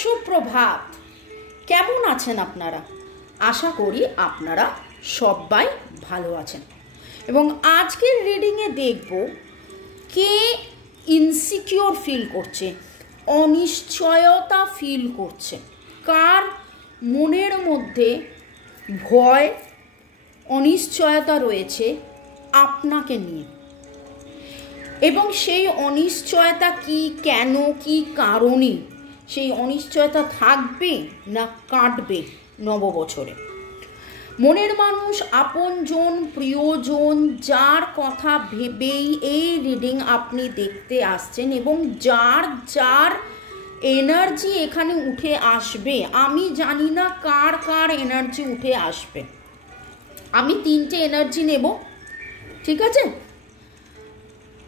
সুপ্রভাত। কেমন আছেন আপনারা? আশা করি আপনারা সবাই ভালো আছেন। এবং আজকের রিডিংয়ে দেখব কে ইনসিকিউর ফিল করছে, অনিশ্চয়তা ফিল করছে, কার মনের মধ্যে ভয় অনিশ্চয়তা রয়েছে আপনাকে নিয়ে, এবং সেই অনিশ্চয়তা কি, কেন, কি কারণে সেই অনিশ্চয়তা থাকবে না কাটবে নববছরে। মনের মানুষ, আপনজন, প্রিয়জন, যার কথা ভেবেই এই রিডিং আপনি দেখতে আসছেন এবং যার যার এনার্জি এখানে উঠে আসবে, আমি জানি না কার কার এনার্জি উঠে আসবে। আমি 3টে এনার্জি নেব, ঠিক আছে?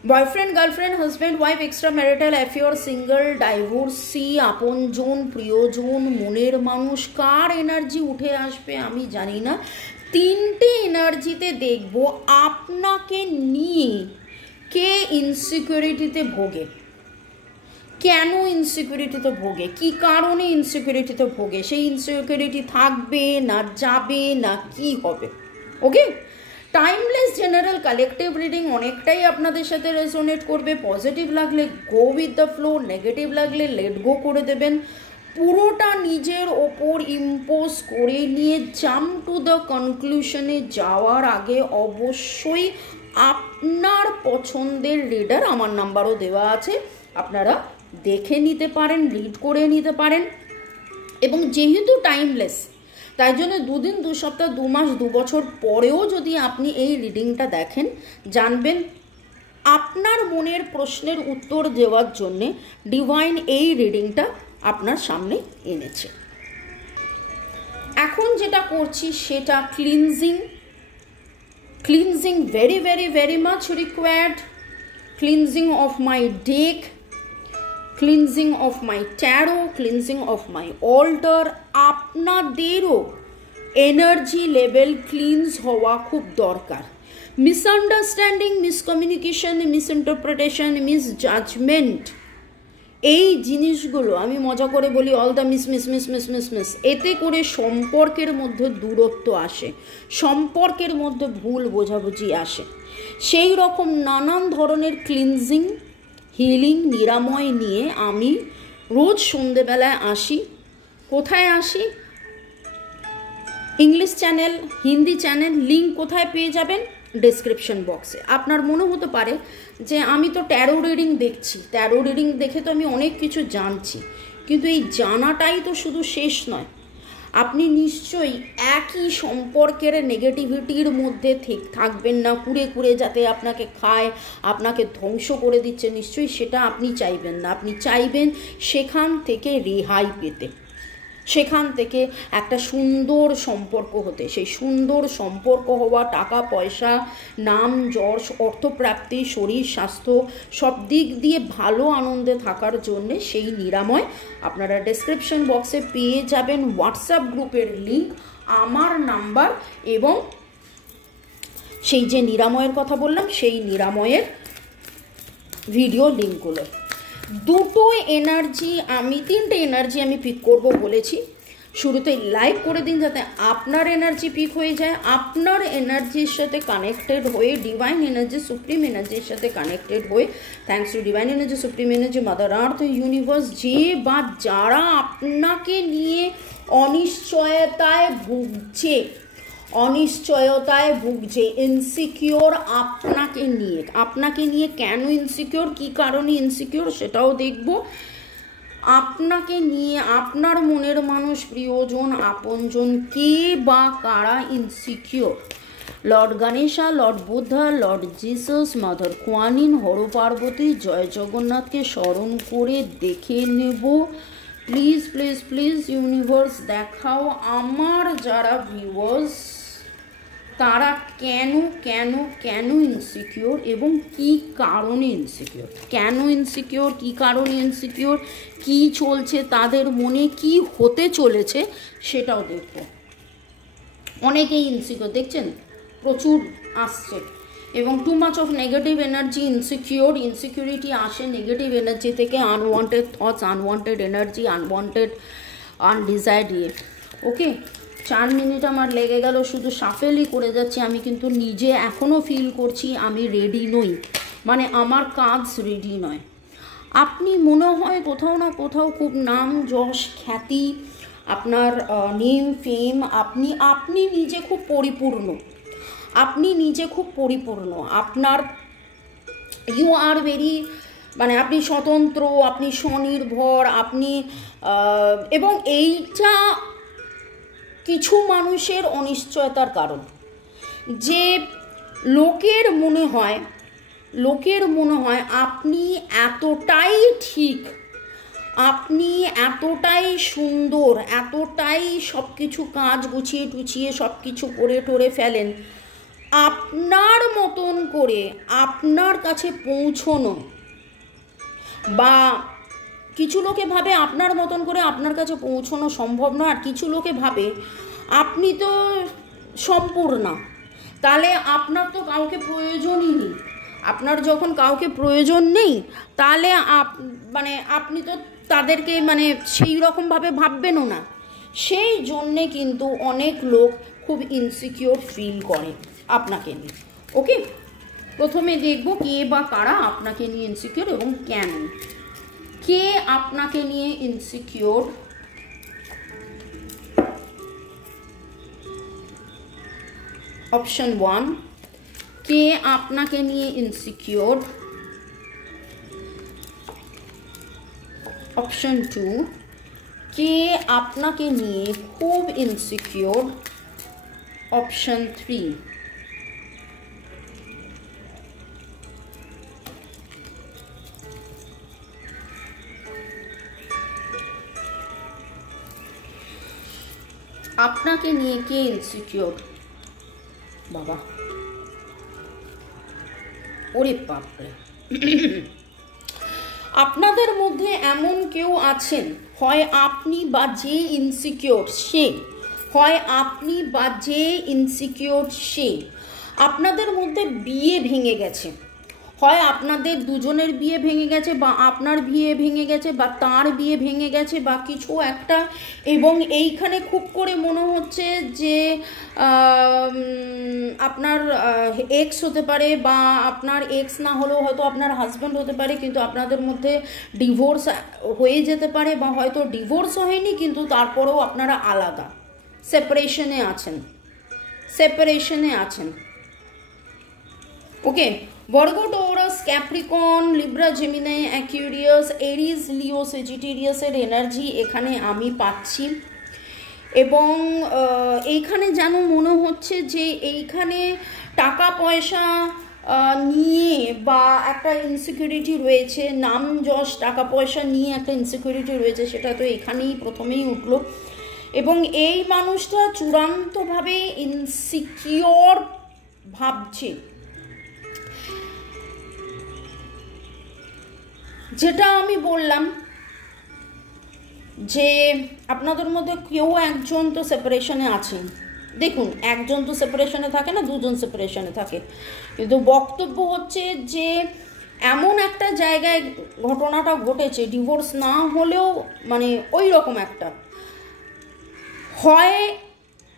Boyfriend, girlfriend, husband, wife, extra marital affair, single, divorcee, আপনজন, প্রিয়জন, মনের মানুষ, কার এনার্জি উঠে আসবে আমি জানি না। 3টে এনার্জিতে দেখব আপনাকে নিয়ে কে ইনসিকিউরিটিতে ভোগে, কেন ইনসিকিউরিটিতে ভোগে, কি কারণে ইনসিকিউরিটিতে ভোগে, সেই ইনসিকিউরিটি থাকবে না যাবে না কি হবে। ওকে, টাইমলেস জেনারেল কালেকটিভ রিডিং অনেকটাই আপনাদের সাথে রেজোনেট করবে। পজিটিভ লাগলে go with the flow, negative লাগলে লেট গো করে দেবেন। পুরোটা নিজের ওপর ইম্পোজ করে নিয়ে জাম্প টু দ্য কনক্লুশনে যাওয়ার আগে অবশ্যই আপনার পছন্দের রিডার, আমার নাম্বারও দেওয়া আছে, আপনারা দেখে নিতে পারেন, রিড করে নিতে পারেন। এবং যেহেতু টাইমলেস, তাই জন্য 2 দিন, 2 সপ্তাহ, 2 মাস, 2 বছর পরেও যদি আপনি এই রিডিংটা দেখেন, জানবেন আপনার মনের প্রশ্নের উত্তর দেওয়ার জন্যে ডিভাইন এই রিডিংটা আপনার সামনে এনেছে। এখন যেটা করছি সেটা cleansing very very very much required. Cleansing of my deck, cleansing of my tarot, cleansing of my altar. আপনাদেরও এনার্জি লেভেল ক্লিনজ হওয়া খুব দরকার। মিসআন্ডারস্ট্যান্ডিং, মিসকমিউনিকেশন, মিসইন্টারপ্রিটেশন, মিসজাজমেন্ট, এই জিনিসগুলো আমি মজা করে বলি অল দ্য মিস, এতে করে সম্পর্কের মধ্যে দূরত্ব আসে, সম্পর্কের মধ্যে ভুল বোঝাবুঝি আসে। সেই রকম নানান ধরনের ক্লিনজিং, হিলিং, নিরাময় নিয়ে আমি রোজ সন্ধেবেলায় আসি। কোথায় আসি? English channel, Hindi channel, link কোথায় পেয়ে যাবেন? ডেসক্রিপশন বক্সে। আপনার মনে হতে পারে যে আমি তো ট্যারো রিডিং দেখছি, ট্যারো রিডিং দেখে তো আমি অনেক কিছু জানছি, কিন্তু এই জানাটাই তো শুধু শেষ নয়। আপনি নিশ্চয়ই একই সম্পর্কের নেগেটিভিটির মধ্যে থাকবেন না, কুড়ে কুড়ে যাতে আপনাকে খায়, আপনাকে ধ্বংস করে দিচ্ছে, নিশ্চয়ই সেটা আপনি চাইবেন না। আপনি চাইবেন সেখান থেকে রেহাই পেতে, সেখান থেকে একটা সুন্দর সম্পর্ক হতে। সেই সুন্দর সম্পর্ক হওয়া, টাকা পয়সা, নাম যশ, অর্থপ্রাপ্তি, শরীর স্বাস্থ্য সব দিক দিয়ে ভালো আনন্দে থাকার জন্যে সেই নিরাময় আপনারা ডেসক্রিপশন বক্সে পেয়ে যাবেন। হোয়াটসঅ্যাপ গ্রুপের লিঙ্ক, আমার নাম্বার, এবং সেই যে নিরাময়ের কথা বললাম সেই নিরাময়ের ভিডিও লিঙ্কগুলো। 2টো এনার্জি আমি 3টে এনার্জি আমি পিক করব বলেছি। শুরুতেই লাইক করে দিন যাতে আপনার এনার্জি পিক হয়ে যায়, আপনার এনার্জির সাথে কানেক্টেড হয়ে ডিভাইন এনার্জি, সুপ্রিম এনার্জির সাথে কানেক্টেড হয়ে, thanks to divine energy, supreme energy, mother earth, universe, যে বা যারা আপনাকে নিয়ে অনিশ্চয়তায় ভুগছে, ইনসিকিওর আপনাকে নিয়ে কেন ইনসিকিওর, কি কারণে ইনসিকিওর সেটাও দেখব। আপনাকে নিয়ে আপনার মনের মানুষ, প্রিয়জন, আপনজন, কে বা কারা insecure. Lord Ganesha, lord Buddha, lord Jesus, mother Guanyin, Har Parvati, জয় জগন্নাথকে স্মরণ করে দেখে নেব। প্লিজ প্লিজ প্লিজ ইউনিভার্স দেখাও আমার যারা ভিউয়ার্স তারা কেন কেন কেন ইনসিকিওর এবং কি কারণে ইনসিকিওর, কেন ইনসিকিওর, কি কারণে ইনসিকিওর, কি চলছে তাদের মনে, কি হতে চলেছে সেটাও দেখব। অনেকেই ইনসিকিওর দেখছেন, প্রচুর আসছে, এবং too much of negative energy, insecurity আসে নেগেটিভ এনার্জি থেকে, unwanted thoughts, unwanted energy, unwanted undesired ইয়ে। ওকে, 4 মিনিট আমার লেগে গেল, শুধু সাফেলই করে যাচ্ছি। আমি কিন্তু নিজে এখনও ফিল করছি আমি রেডি নই, মানে আমার কাজ রেডি নয়। আপনি মনে হয় কোথাও না কোথাও খুব নাম যশ খ্যাতি, আপনার নেম ফেম, আপনি নিজে খুব পরিপূর্ণ, আপনি নিজে খুব পরিপূর্ণ, আপনার ইউ আর ভেরি, মানে আপনি স্বতন্ত্র, আপনি স্বনির্ভর, আপনি এবং এইটা কিছু মানুষের অনিশ্চয়তার কারণ, যে লোকের মনে হয় আপনি এতটাই ঠিক, আপনি এতটাই সুন্দর, এতটাই সব কিছু কাজ গুছিয়ে টুছিয়ে সব কিছু করে টোরে ফেলেন, আপনার মতন করে আপনার কাছে পৌঁছনো, বা কিছু লোকে ভাবে আপনার মতন করে আপনার কাছে পৌঁছানো সম্ভব নয়, আর কিছু লোকে ভাবে আপনি তো সম্পূর্ণ, তাহলে আপনার তো কাউকে প্রয়োজনই নেই। আপনার যখন কাউকে প্রয়োজন নেই, তাহলে মানে আপনি তো তাদেরকে মানে সেই রকমভাবে ভাববেনও না। সেই জন্যে কিন্তু অনেক লোক খুব ইনসিকিউর ফিল করে আপনাকে নিয়ে। ওকে, প্রথমে দেখব কে বা কারা আপনাকে নিয়ে ইনসিকিউর এবং কেন। কে আপনাকে নিয়ে ইনসিকিউর? অপশন 1, কে আপনাকে নিয়ে ইনসিকিউর। অপশন 2, কে আপনাকে নিয়ে খুব ইনসিকিউর। অপশন 3, আপনাকে নিয়ে কে ইনসিকিউর? বাবা, ওরে বাপরে, আপনাদের মধ্যে এমন কেউ আছেন, হয় আপনি বা যে ইনসিকিউর সে, হয় আপনি বা যে ইনসিকিউর সে, আপনাদের মধ্যে বিয়ে ভেঙে গেছে, হয় আপনাদের দুজনের বিয়ে ভেঙে গেছে, বা আপনার বিয়ে ভেঙে গেছে, বা তার বিয়ে ভেঙে গেছে, বা কিছু একটা। এবং এইখানে খুব করে মনে হচ্ছে যে আপনার এক্স হতে পারে, বা আপনার এক্স না হলেও হয়তো আপনার হাজব্যান্ড হতে পারে, কিন্তু আপনাদের মধ্যে ডিভোর্স হয়ে যেতে পারে, বা হয়তো ডিভোর্স হয়নি কিন্তু তারপরেও আপনারা আলাদা, সেপারেশনে আছেন। Okay, Virgo, Taurus, Capricorn, Libra, Gemini, Aquarius, Aries, Leo, সেজিটেরিয়াসের এনার্জি এখানে আমি পাচ্ছি। এবং এইখানে যেন মনে হচ্ছে যে এইখানে টাকা পয়সা নিয়ে বা একটা ইনসিকিউরিটি রয়েছে, নাম যশ টাকা পয়সা নিয়ে একটা ইনসিকিউরিটি রয়েছে, সেটা তো এখানেই প্রথমেই উঠলো। এবং এই মানুষটা চূড়ান্তভাবে ইনসিকিউর ভাবছে, যেটা আমি বললাম যে আপনাদের মধ্যে কেউ একজন তো সেপারেশনে আছেন। দেখুন, একজন তো সেপারেশনে থাকে না, দুজন সেপারেশনে থাকে, কিন্তু বক্তব্য হচ্ছে যে এমন একটা জায়গায় ঘটনাটা ঘটেছে, ডিভোর্স না হলেও মানে ওই রকম একটা, হয়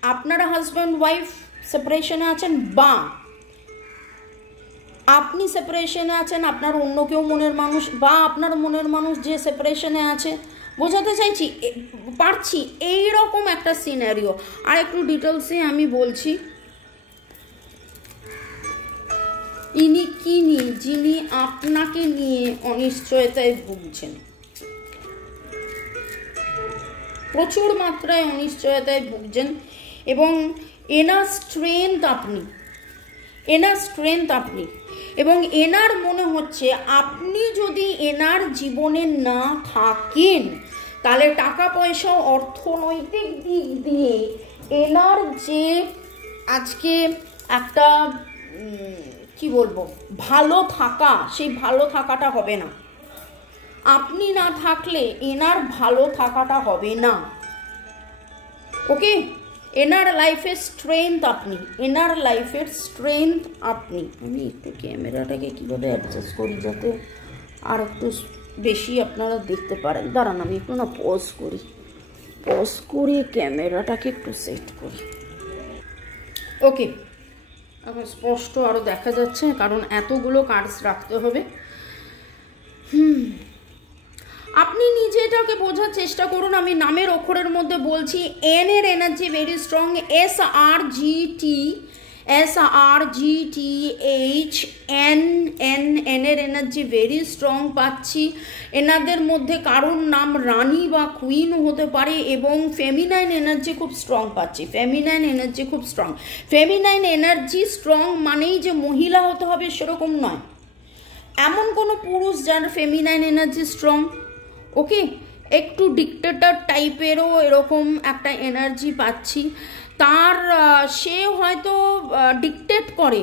আপনারা হাজব্যান্ড ওয়াইফ সেপারেশনে আছেন, বা আপনি সেপারেশনে আছেন, আপনার অন্য কেউ মনের মানুষ, বা আপনার মনের মানুষ যে সেপারেশনে আছে। বোঝাতে চাইছি পারছি এইরকম একটা সিনারিও। আর একটু ডিটেলসে আমি বলছি, ইনি কিনি যিনি আপনাকে নিয়ে অনিশ্চয়তায় ভুগছেন, প্রচুর মাত্রায় অনিশ্চয়তায় ভুগছেন, এবং এনার স্ট্রেংথ আপনি, এবং এনার মনে হচ্ছে আপনি যদি এনার জীবনে না থাকেন, তাহলে টাকা পয়সা অর্থনৈতিক দিক দিয়ে এনার যে আজকে একটা কি বলবো ভালো থাকা, সেই ভালো থাকাটা হবে না। আপনি না থাকলে এনার ভালো থাকাটা হবে না। ওকে, এনার লাইফের স্ট্রেংথ আপনি, এনার লাইফের স্ট্রেংথ আপনি। আমি একটু ক্যামেরাটাকে কীভাবে অ্যাডজাস্ট করি যাতে আর একটু বেশি আপনারা দেখতে পারেন। দাঁড়ান আমি একটু না পজ করে ক্যামেরাটাকে একটু সেট করি। ওকে, এখন স্পষ্ট আরও দেখা যাচ্ছে, কারণ এতগুলো কার্ডস রাখতে হবে। আপনি নিজে এটাকে বোঝার চেষ্টা করুন। আমি নামের অক্ষরের মধ্যে বলছি, এন এর energy very strong, SRGTH N এর এনার্জি ভেরি স্ট্রং পাচ্ছি। এনাদের মধ্যে কারোর নাম রানী বা কুইনও হতে পারে, এবং ফেমিনাইন এনার্জি খুব স্ট্রং পাচ্ছি। ফেমিনাইন এনার্জি স্ট্রং মানেই যে মহিলা হতে হবে সেরকম নয়, এমন কোনো পুরুষ যার ফেমিনাইন এনার্জি স্ট্রং। ওকে, একটু ডিক্টেটর টাইপেরও এরকম একটা এনার্জি পাচ্ছি। তার সে হয়তো ডিক্টেট করে,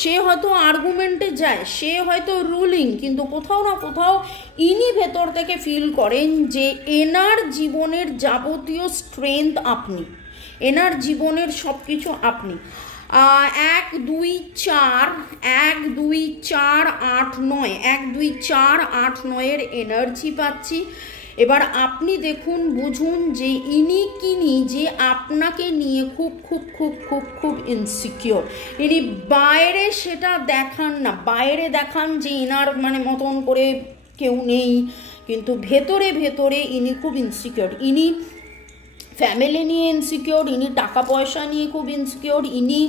সে হয়তো আর্গুমেন্টে যায়, সে হয়তো রুলিং, কিন্তু কোথাও না কোথাও ইনি ভেতর থেকে ফিল করেন যে এনার জীবনের যাবতীয় স্ট্রেংথ আপনি, এনার জীবনের সব কিছু আপনি। 1 2 4 1 2 4 8 9 1 2 4 8 9 এর এনার্জি পাচ্ছি। এবার আপনি দেখুন, বুঝুন যে ইনি কিনি যে আপনাকে নিয়ে খুব খুব খুব খুব খুব ইনসিকিওর। ইনি বাইরে সেটা দেখান না, বাইরে দেখান যে এনার মানে মতন করে কেউ নেই, কিন্তু ভেতরে ভেতরে ইনি খুব ইনসিকিওর। ইনি ফ্যামিলি নিয়ে ইনসিকিওর, ইনি টাকা পয়সা নিয়ে খুব ইনসিকিওর, ইনি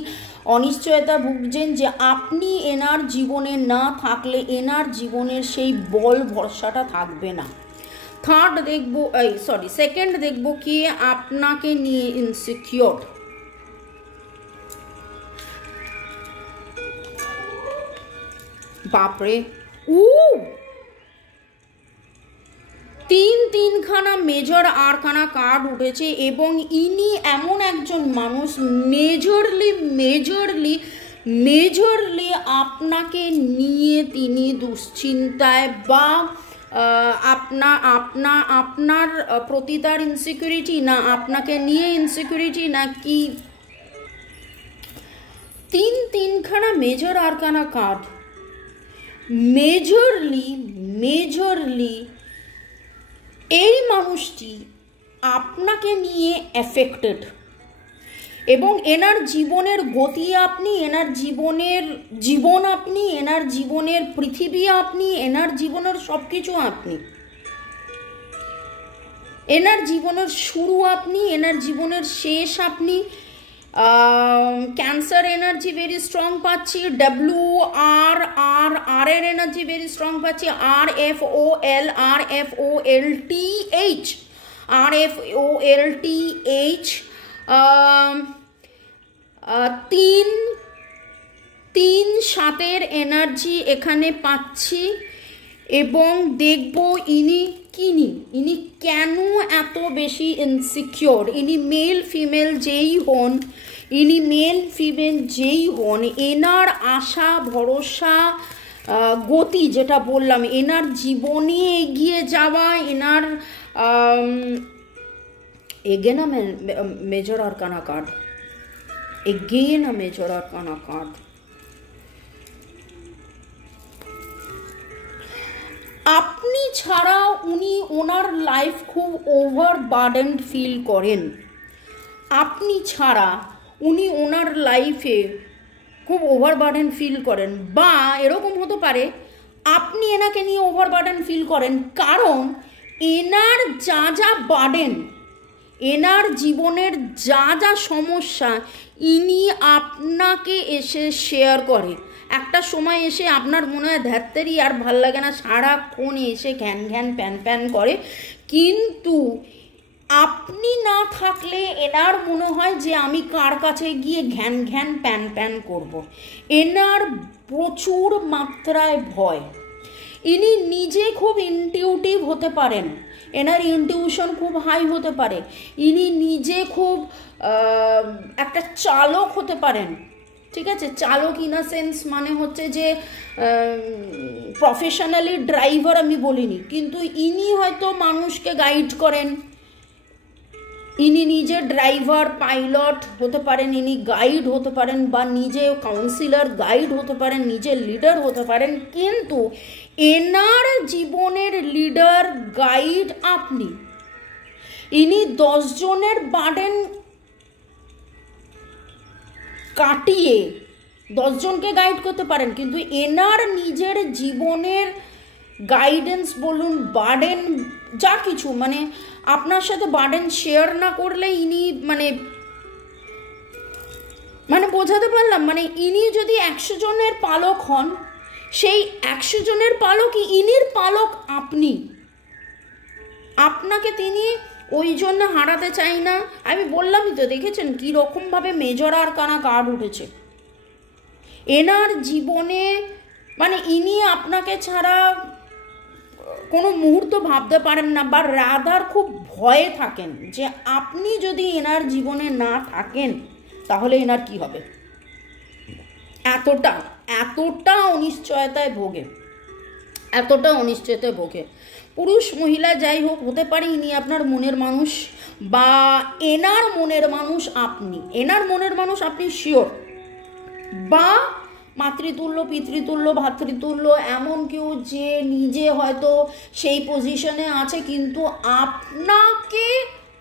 অনিশ্চয়তা ভুগছেন যে আপনি এনার জীবনে না থাকলে এনার জীবনের সেই বল ভরসাটা থাকবে না। থার্ড দেখবো, সেকেন্ড দেখবো কি আপনাকে নিয়ে ইনসিকিওর। বাপরে, তিনখানা মেজর আরকানা কার্ড উঠেছে, এবং ইনি এমন একজন মানুষ মেজরলি আপনাকে নিয়ে তিনি দুশ্চিন্তায়, বা আপনার প্রতি তার ইনসিকিউরিটি, না আপনাকে নিয়ে ইনসিকিউরিটি, না কি তিনখানা মেজর আরকানা কার্ড। মেজরলি এই মানুষটি আপনাকে নিয়ে এফেক্টেড, এবং এনার জীবনের গতি আপনি, এনার জীবনের জীবন আপনি, এনার জীবনের পৃথিবী আপনি, এনার জীবনের সব কিছু আপনি, এনার জীবনের শুরু আপনি, এনার জীবনের শেষ আপনি। ক্যান্সার এনার্জি ভেরি স্ট্রং পাচ্ছি। WR এর এনার্জি ভেরি স্ট্রং পাচ্ছি। RFOLTH তিন 7 এনার্জি এখানে পাচ্ছি, এবং দেখব ইনি কেন এত বেশি ইনসিকিওর। ইনি মেল ফিমেল যেই হন, এনার আশা ভরসা গতি, যেটা বললাম, এনার জীবনে এগিয়ে যাওয়া, এনার again a major arcana card, আপনি ছাড়া উনি ওনার লাইফ খুব ওভারবার্ডেন্ড ফিল করেন। আপনি ছাড়া উনি ওনার লাইফে খুব ওভারবার্ডেন ফিল করেন, বা এরকম হতে পারে আপনি এনাকে নিয়ে ওভারবার্ডেন ফিল করেন, কারণ এনার যা বার্ডেন, এনার জীবনের যা সমস্যা ইনি আপনাকে এসে শেয়ার করে। একটা সময় এসে আপনার মনে হয় ধ্যাত্তেরি আর ভাল লাগে না, সারাক্ষণ এসে ঘ্যান প্যান করে, কিন্তু আপনি না থাকলে এনার মনে হয় যে আমি কার কাছে গিয়ে ঘ্যান প্যান করব। এনার প্রচুর মাত্রায় ভয়। ইনি নিজে খুব ইনটিউটিভ হতে পারেন, এনার ইনটিউশন খুব হাই হতে পারে। ইনি নিজে খুব একটা চালক হতে পারেন, ঠিক আছে? চালক ইন আ সেন্স মানে হচ্ছে যে প্রফেশনালি ড্রাইভার আমি বলিনি, কিন্তু ইনি হয়তো মানুষকে গাইড করেন, ইনি নিজে ড্রাইভার পাইলট হতে পারেন, ইনি গাইড হতে পারেন, বা নিজে কাউন্সিলর গাইড হতে পারেন, নিজে লিডার হতে পারেন, কিন্তু এনার জীবনের লিডার গাইড আপনি। ইনি 10 জনের বার্ডেন কাটিয়ে 10 জনকে গাইড করতে পারেন, কিন্তু এনার নিজের জীবনের গাইডেন্স বলুন, বার্ডেন যা কিছু, মানে আপনার সাথে বার্ডেন শেয়ার না করলে ইনি মানে বোঝাতে পারলাম, মানে ইনি যদি 100 জনের পালক হন, সেই 100 জনের পালক ইনির পালক আপনি। আপনাকে তিনি ওই জন্য হারাতে চাই না। আমি বললামই তো, দেখেছেন কি রকমভাবে মেজর আরকানা কার্ড উঠেছে এনার জীবনে, মানে ইনি আপনাকে ছাড়া কোনো মুহূর্ত ভাবতে পারেন না, বা রাদার খুব ভয়ে থাকেন যে আপনি যদি এনার জীবনে না থাকেন তাহলে এনার কি হবে। এতটা অনিশ্চয়তায় ভোগে, এতটা অনিশ্চয়তায় ভোগে। পুরুষ মহিলা যাই হোক, হতে পারে ইনি আপনার মনের মানুষ, বা এনার মনের মানুষ আপনি, এনার মনের মানুষ আপনি শিওর, বা মাতৃতুল্য, পিতৃতুল্য, ভাতৃতুল্য, এমন কেউ যে নিজে হয়তো সেই পজিশনে আছে কিন্তু আপনাকে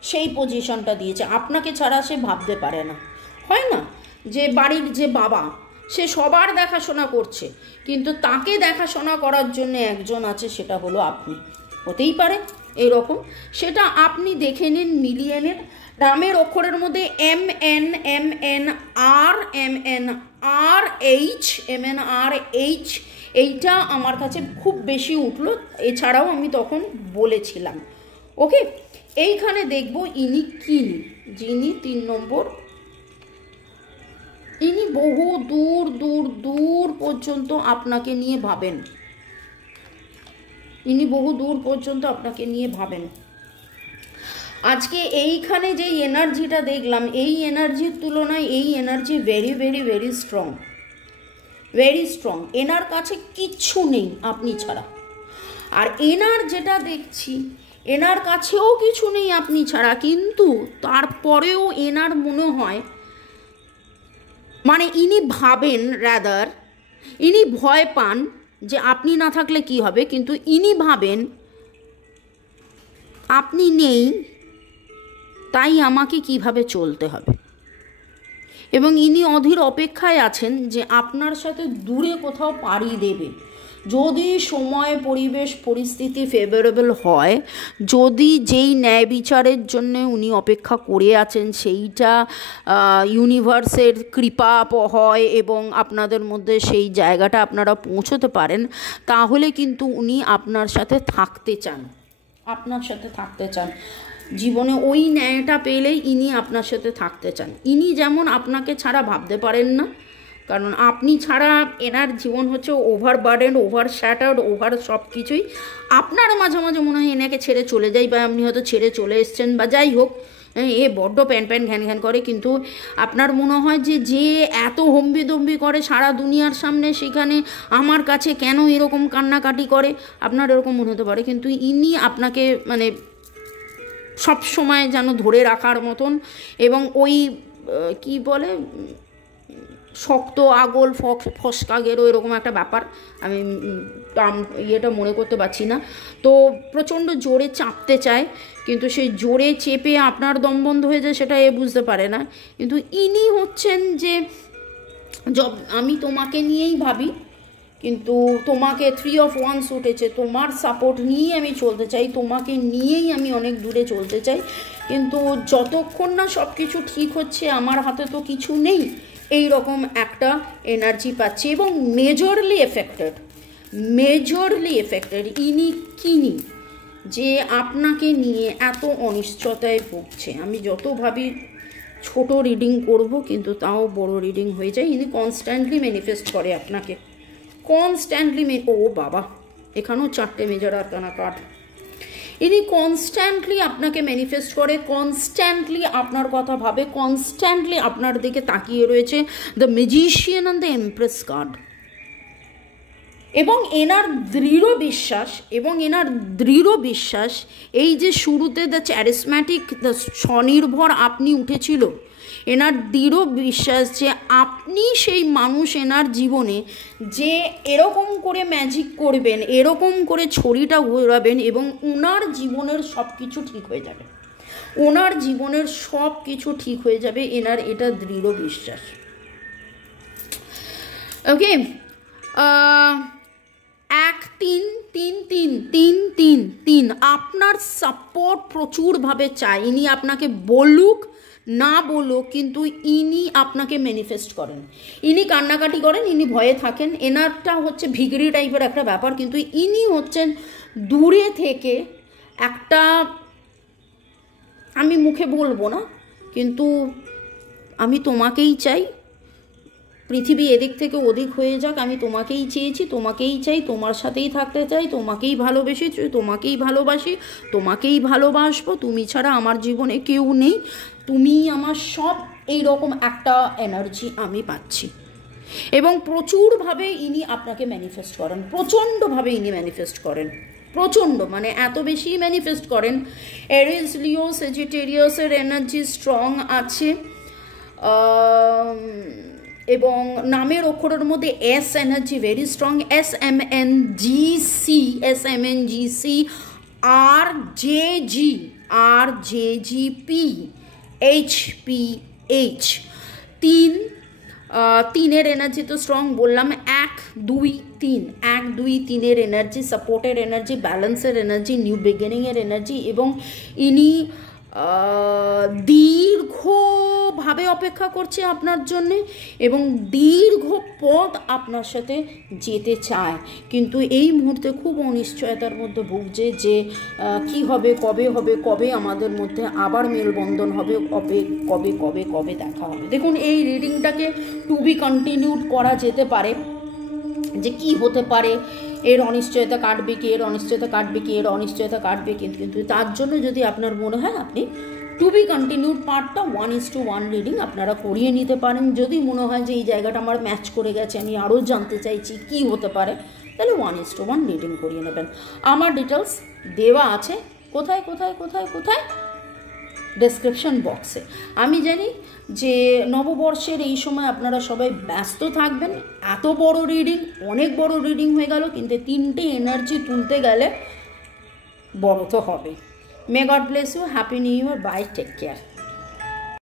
সেই পজিশনটা দিয়েছে, আপনাকে ছাড়া সে ভাবতে পারে না। হয় না যে বাড়ির যে বাবা, সে সবার দেখাশোনা করছে কিন্তু তাকে দেখাশোনা করার জন্য একজন আছে, সেটা হলো আপনি। হতেই পারে এইরকম, সেটা আপনি দেখে নিন, মিলিয়ে নিন। রামের অক্ষরের মধ্যে MNRH এইটা আমার কাছে খুব বেশি উঠলো, এছাড়াও আমি তখন বলেছিলাম। ওকে, এইখানে দেখব ইনি কিনি, যিনি 3 নম্বর, ইনি বহু দূর দূর দূর পর্যন্ত আপনাকে নিয়ে ভাবেন, ইনি বহু দূর পর্যন্ত আপনাকে নিয়ে ভাবেন। আজকে এইখানে যে এনার্জিটা দেখলাম, এই এনার্জির তুলনায় এই energy very very very strong, very strong. এনার কাছে কিচ্ছু নেই আপনি ছাড়া। আর এনার যেটা দেখছি, এনার কাছেও কিছু নেই আপনি ছাড়া, কিন্তু তারপরেও এনার মনে হয়, মানে ইনি ভাবেন, রাদার ইনি ভয় পান যে আপনি না থাকলে কি হবে, কিন্তু ইনি ভাবেন আপনি নেই, তাই আমাকে কিভাবে চলতে হবে। এবং ইনি অধীর অপেক্ষায় আছেন যে আপনার সাথে দূরে কোথাও পাড়ি দেবে, যদি সময়, পরিবেশ, পরিস্থিতি ফেভারেবল হয়, যদি যেই ন্যায় বিচারের জন্য উনি অপেক্ষা করে আছেন সেইটা ইউনিভার্সের কৃপা হয় এবং আপনাদের মধ্যে সেই জায়গাটা আপনারা পৌঁছতে পারেন, তাহলে কিন্তু উনি আপনার সাথে থাকতে চান, আপনার সাথে থাকতে চান। জীবনে ওই ন্যায়টা পেলেই ইনি আপনার সাথে থাকতে চান। ইনি যেমন আপনাকে ছাড়া ভাবতে পারেন না, কারণ আপনি ছাড়া এনার জীবন হচ্ছে over burden, over shattered, over সব কিছুই। আপনার মাঝে মাঝে মনে হয় এনাকে ছেড়ে চলে যাই, বা আপনি হয়তো ছেড়ে চলে এসছেন, বা যাই হোক, এ বড্ড প্যান ঘ্যান ঘ্যান করে, কিন্তু আপনার মনে হয় যে এত হম্বিদম্বি করে সারা দুনিয়ার সামনে, সেখানে আমার কাছে কেন এরকম কান্নাকাটি করে, আপনার এরকম মনে হতে পারে। কিন্তু ইনি আপনাকে মানে সব সময় যেন ধরে রাখার মতন, এবং ওই কি বলে শক্ত আগল ফসকা গেরো এরকম একটা ব্যাপার, আমি ইয়েটা মনে করতে পারছি না, তো প্রচণ্ড জোরে চাপতে চায়, কিন্তু সেই জোরে চেপে আপনার দম বন্ধ হয়ে যায় সেটা বুঝতে পারে না। কিন্তু ইনি হচ্ছেন যে আমি তোমাকে নিয়েই ভাবি, কিন্তু তোমাকে 3 of Wands উঠেছে, তোমার সাপোর্ট নিয়েই আমি চলতে চাই, তোমাকে নিয়েই আমি অনেক দূরে চলতে চাই, কিন্তু যতক্ষণ না সব কিছু ঠিক হচ্ছে আমার হাতে তো কিছু নেই, এই রকম একটা এনার্জি পাচ্ছি। এবং মেজরলি এফেক্টেড ইনি কিনি, যে আপনাকে নিয়ে এত অনিশ্চয়তায় ভুগছে। আমি যত ভাবি ছোট রিডিং করব, কিন্তু তাও বড় রিডিং হয়ে যায়। ইনি কনস্ট্যান্টলি ম্যানিফেস্ট করে আপনাকে, কনস্ট্যান্টলি। ও বাবা, এখানেও 4টে মেজর আরকানা কার্ড। ইনি কনস্ট্যান্টলি আপনাকে ম্যানিফেস্ট করে, কনস্ট্যান্টলি আপনার কথা ভাবে, কনস্ট্যান্টলি আপনার দিকে তাকিয়ে রয়েছে। The magician and the empress card. এবং এনার দৃঢ় বিশ্বাস এই যে শুরুতে দ্য চ্যারিসম্যাটিক দ্য স্বনির্ভর আপনি উঠেছিল, এনার দৃঢ় বিশ্বাস যে আপনি সেই মানুষ এনার জীবনে যে এরকম করে ম্যাজিক করবেন, এরকম করে ছড়িটা ঘোরাবেন এবং ওনার জীবনের সব কিছু ঠিক হয়ে যাবে, ওনার জীবনের সব কিছু ঠিক হয়ে যাবে, এনার এটা দৃঢ় বিশ্বাস। ওকে, 1-3-3-3-3-3 আপনার সাপোর্ট প্রচুরভাবে চাই। ইনি আপনাকে বলুক না বলুক, কিন্তু ইনি আপনাকে ম্যানিফেস্ট করেন, ইনি কান্নাকাটি করেন, ইনি ভয়ে থাকেন, এনারটা হচ্ছে ভিগরি টাইপের একটা ব্যাপার, কিন্তু ইনি হচ্ছেন দূরে থেকে একটা, আমি মুখে বলবো না, কিন্তু আমি তোমাকেই চাই, পৃথিবী এদিক থেকে ওদিক হয়ে যাক, আমি তোমাকেই চেয়েছি, তোমাকেই চাই, তোমার সাথেই থাকতে চাই, তোমাকেই ভালোবেসে, তোমাকেই ভালোবাসি, তোমাকেই ভালোবাসবো, তুমি ছাড়া আমার জীবনে কেউ নেই, তুমি আমার সব, এই রকম একটা এনার্জি আমি পাচ্ছি। এবং প্রচুরভাবে ইনি আপনাকে ম্যানিফেস্ট করেন, প্রচণ্ডভাবে ইনি ম্যানিফেস্ট করেন, প্রচণ্ড, মানে এত বেশি ম্যানিফেস্ট করেন। এরিস, লিও, সেজিটেরিয়াসের এনার্জি স্ট্রং আছে, এবং নামের অক্ষরের মধ্যে S energy very strong, SMNGC, RJG, PH, 3-3-এর এনার্জি তো স্ট্রং বললাম, 1-2-3-এর এনার্জি, সাপোর্টের এনার্জি, ব্যালেন্সের এনার্জি, নিউ বিগিনিংয়ের এনার্জি, এবং ইনি দীর্ঘভাবে অপেক্ষা করছে আপনার জন্যে এবং দীর্ঘ পথ আপনার সাথে যেতে চায়, কিন্তু এই মুহূর্তে খুব অনিশ্চয়তার মধ্যে ভুগছে যে কি হবে, কবে হবে, কবে আমাদের মধ্যে আবার মেলবন্ধন হবে, কবে দেখা হবে। দেখুন, এই রিডিংটাকে টু বি কন্টিনিউড করা যেতে পারে, যে কি হতে পারে, এর অনিশ্চয়তা কাটবে কি, এর অনিশ্চয়তা কাটবে কি, এর অনিশ্চয়তা কাটবে কি, কিন্তু তার জন্য যদি আপনার মনে হয় আপনি টু বি কন্টিনিউড পার্টটা 1:1 রিডিং আপনারা করিয়ে নিতে পারেন। যদি মনে হয় যে এই জায়গাটা আমার ম্যাচ করে গেছে, আমি আরও জানতে চাইছি কি হতে পারে, তাহলে 1:1 রিডিং করিয়ে নেবেন। আমার ডিটেলস দেওয়া আছে কোথায়, ডেসক্রিপশন বক্সে। আমি জানি যে নববর্ষের এই সময় আপনারা সবাই ব্যস্ত থাকবেন, এত বড় রিডিং, অনেক বড় রিডিং হয়ে গেল, কিন্তু 3টে এনার্জি তুলতে গেলে বড় তো হবে। May God bless you, happy new year, bye, take care.